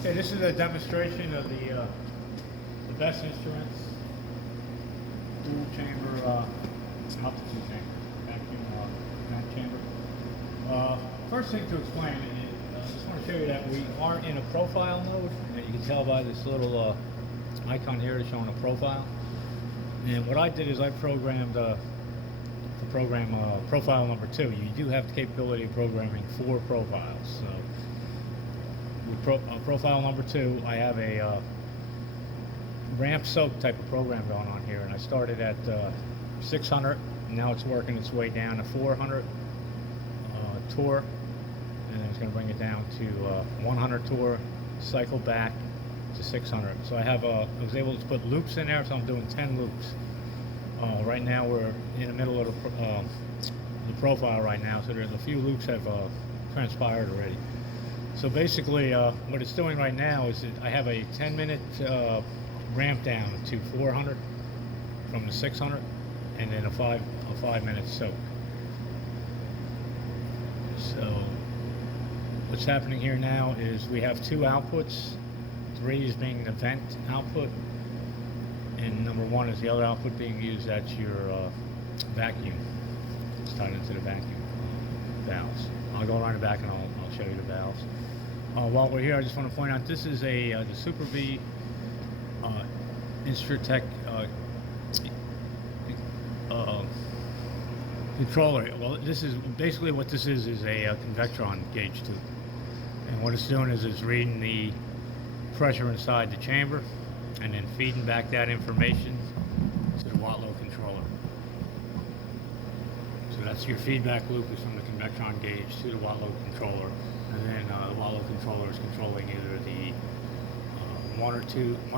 Okay, this is a demonstration of the Abbess instruments, dual chamber, not the two chamber, vacuum vent chamber. First thing to explain is, I just want to show you that we are in a profile mode, and you can tell by this little icon here showing a profile. And what I did is I programmed the program profile number 2. You do have the capability of programming 4 profiles. So with profile number 2, I have a ramp soak type of program going on here, and I started at 600, and now it's working its way down to 400 torr, and then it's going to bring it down to 100 torr, cycle back to 600. So I was able to put loops in there, so I'm doing 10 loops. Right now we're in the middle of the profile right now, so there's a few loops have transpired already. So basically what it's doing right now is I have a 10-minute ramp down to 400 from the 600, and then a 5-minute soak. So what's happening here now is we have 2 outputs, 3 is being the vent output, and number 1 is the other output being used. That's your vacuum. It's tied into the vacuum valves. I'll go around the back and I'll show you the valves. While we're here, I just want to point out this is the Super V Instratech controller. Well, this is basically what this is a convectron gauge tube, and what it's doing is it's reading the pressure inside the chamber and then feeding back that information to the watt-low controller. So that's your feedback loop is from the convectron gauge to the watt-low controller, and then the watt-low controller is controlling either the 1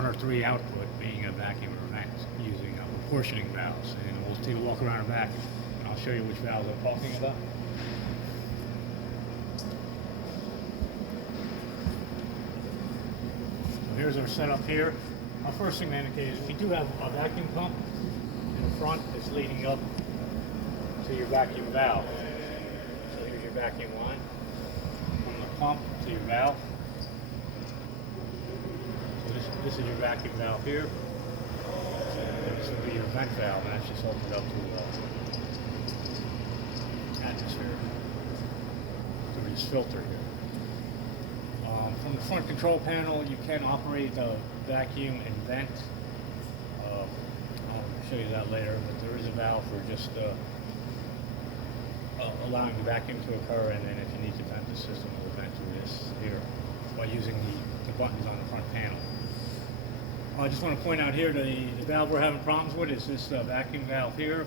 or 3 output, being a vacuum or vent, using proportioning valves. And we'll take a walk around the back, and I'll show you which valves I'm talking about. So here's our setup here. Our first thing to indicate is we do have a vacuum pump in the front that's leading up to your vacuum valve. So here's your vacuum line from the pump to your valve. So this is your vacuum valve here. And this will be your vent valve, and that's just opened up to atmosphere through this filter here. From the front control panel, you can operate the vacuum and vent. I'll show you that later, but there is a valve for just allowing the vacuum to occur, and then if you need to vent the system, it will vent through this here by using the buttons on the front panel. I just want to point out here the valve we're having problems with is this vacuum valve here.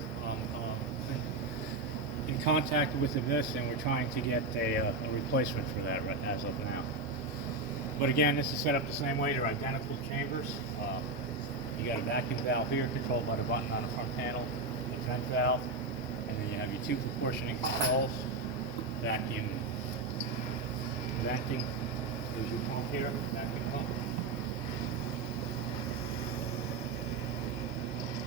In contact with this, and we're trying to get a replacement for that as of now. But again, this is set up the same way. They're identical chambers. You got a vacuum valve here controlled by the button on the front panel, the vent valve, and then you have your 2 proportioning controls, vacuum, venting. There's your pump here, vacuum pump.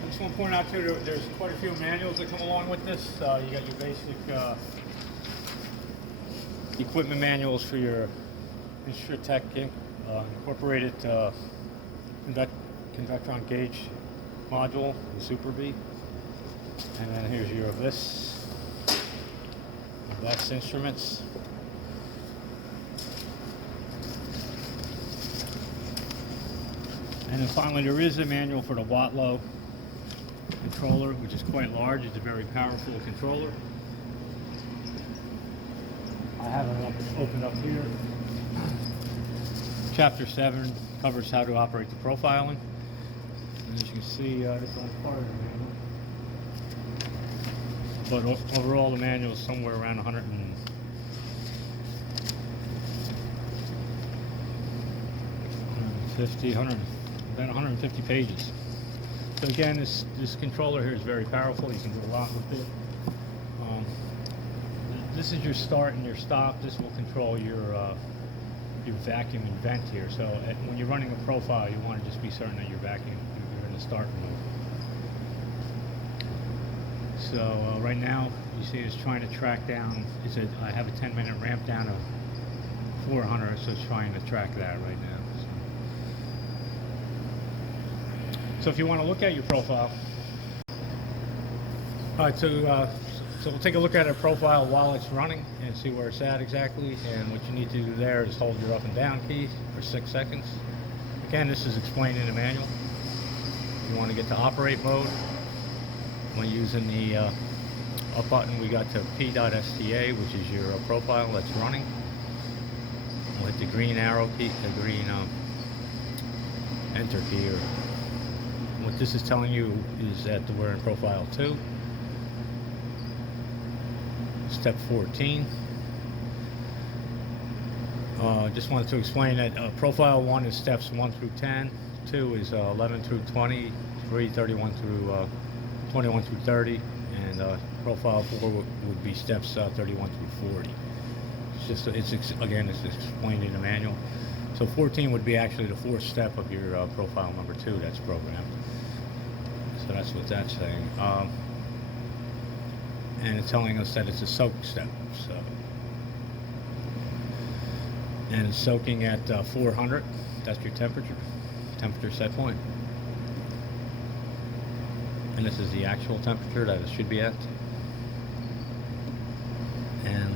I just want to point out too, there's quite a few manuals that come along with this. You got your basic equipment manuals for your Instratech incorporated convectron gauge module, the Super V. And then here's your Abbess instruments. And then finally, there is a manual for the watt-low controller, which is quite large. It's a very powerful controller. I have it opened up here. Chapter 7 covers how to operate the profiling. And as you can see, this one's part of the manual. But overall, the manual is somewhere around 150 pages. So again, this controller here is very powerful. You can do a lot with it. This is your start and your stop. This will control your vacuum and vent here. So when you're running a profile, you want to just be certain that you're in the start mode. So right now, you see it's trying to track down. I have a 10-minute ramp down of 400, so it's trying to track that right now. So if you want to look at your profile, all right, so we'll take a look at our profile while it's running and see where it's at exactly. And what you need to do there is hold your up and down key for 6 seconds. Again, this is explained in the manual. You want to get to operate mode. When using the up button, we got to p.sta, which is your profile that's running. We'll hit the green arrow key, the green enter key. Or what this is telling you is that we're in profile 2. Step 14. Just wanted to explain that profile 1 is steps 1 through 10, 2 is 11 through 20, 3 31 through 21 through 30, and profile 4 would be steps 31 through 40. It's explained in the manual. So 14 would be actually the 4th step of your profile number 2 that's programmed. So that's what that's saying. And it's telling us that it's a soak step. So, and it's soaking at 400. That's your temperature set point. And this is the actual temperature that it should be at. And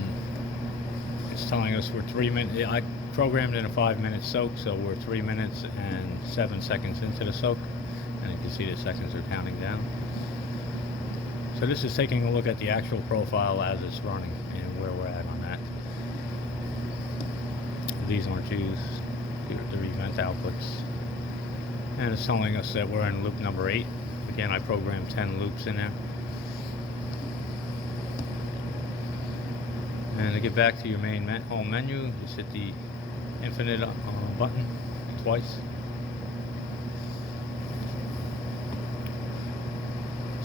it's telling us we're 3 minutes. I programmed in a 5-minute soak, so we're 3 minutes and 7 seconds into the soak, and you can see the seconds are counting down. So this is taking a look at the actual profile as it's running and where we're at on that. These aren't used, the event outputs. And it's telling us that we're in loop number 8. Again, I programmed 10 loops in there. And to get back to your main home menu, just hit the infinite button twice.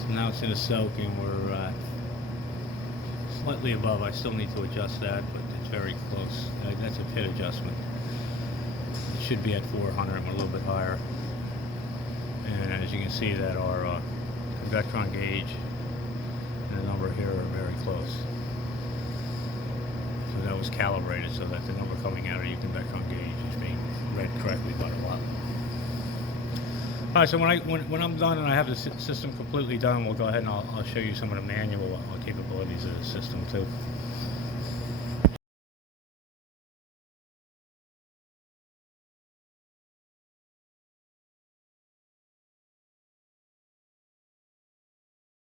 So now it's in a soak and we're slightly above. I still need to adjust that, but it's very close. That's a pit adjustment. It should be at 400. I'm a little bit higher. And as you can see, that our convectron gauge and the number here are very close. So that was calibrated so that the number coming out of your convectron gauge is being read correctly by the watt. All right, so when I'm done and I have the system completely done, we'll go ahead and I'll show you some of the manual capabilities of the system too.